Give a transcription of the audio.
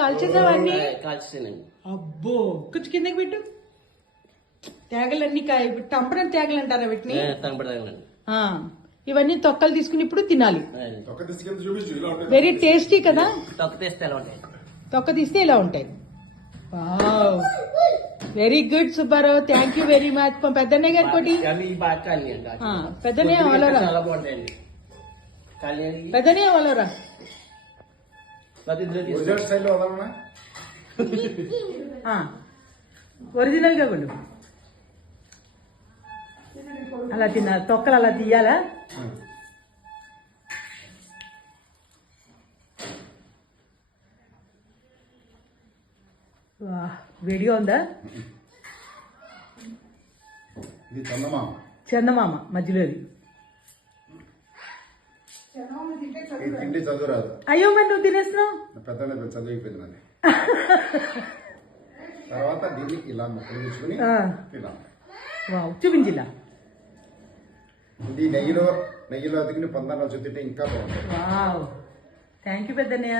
కాల్చేసావన్నీ కాల్చేసానండి. అబ్బో కొంచెం కిందకి పెట్టు. తేగలన్నీ టంపరం తేగలు అంటారా వీటిని? తంపడదండి. ఆ, ఇవన్నీ తొక్కలు తీసుకుని ఇప్పుడు తినాలి. వెరీ టేస్టీ కదా. తొక్క తీస్తే ఎలా ఉంటాయి? తొక్క తీస్తే ఇలా ఉంటాయి. Very good Subbarao, thank you very much. పెద్దన్నయ్య గారి కోటి అవి బాగా కాలి అండి. పెద్దనే అవలోరా, చాలా బాగుంటాయండి. కాలి పెద్దనే అవలోరా. ఒరిజినల్ గా కొను. అలా తిన్నా తొక్కలు అలా తీయాలా? వేడిగా ఉందా? చందమామ మధ్యలోది. అయ్యో మరి నువ్వు తినేస్తున్నావు. చదివిపోయింది నాది. తర్వాత దీన్ని ఇలా ముక్కలు తీసుకుని చూపించిలా. ఇది నెయ్యిలో అతికిన 14 తింటే ఇంకా బాగుంటుంది. Thank you Peddannayya.